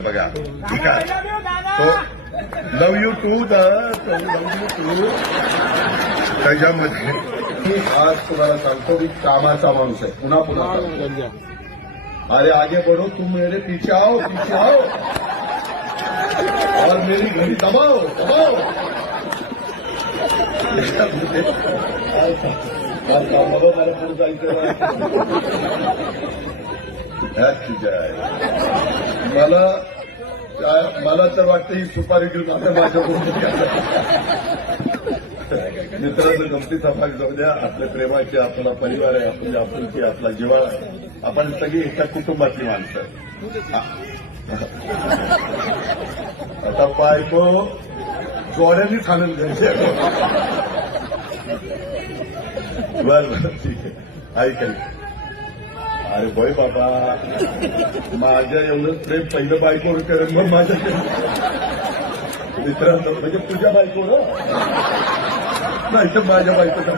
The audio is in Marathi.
बघा ठीक आहे तो लव यू टू त्याच्यामध्ये मी आज तुम्हाला सांगतो मी कामाचा माणूस आहे पुन्हा पुन्हा सांगतो. अरे आगे बढ़ो तुम मेरे पीछे आओ और मेरी घड़ी दबाओ मला पुढे जायचं मला तर वाटतं ही सुपारी घेऊन आता माझ्या मित्रांचं गमतीचा भाग जाऊ द्या. आपल्या प्रेमाचे आपला परिवार आहे, आपली आपुलकी, आपला जिव्हाळा आहे. आपण सगळी एका कुटुंबातली माणसं. आता बायको जोड्यांनीच आनंद घ्यायचे. बरं ठीक आहे ऐकाय. अरे बोय बाबा माझ्या एवढं प्रेम पहिलं बायकोवर करेन मग माझ्या मित्रांचं म्हणजे तुझ्या बायकोवर नाही तर माझ्या बायकोच्या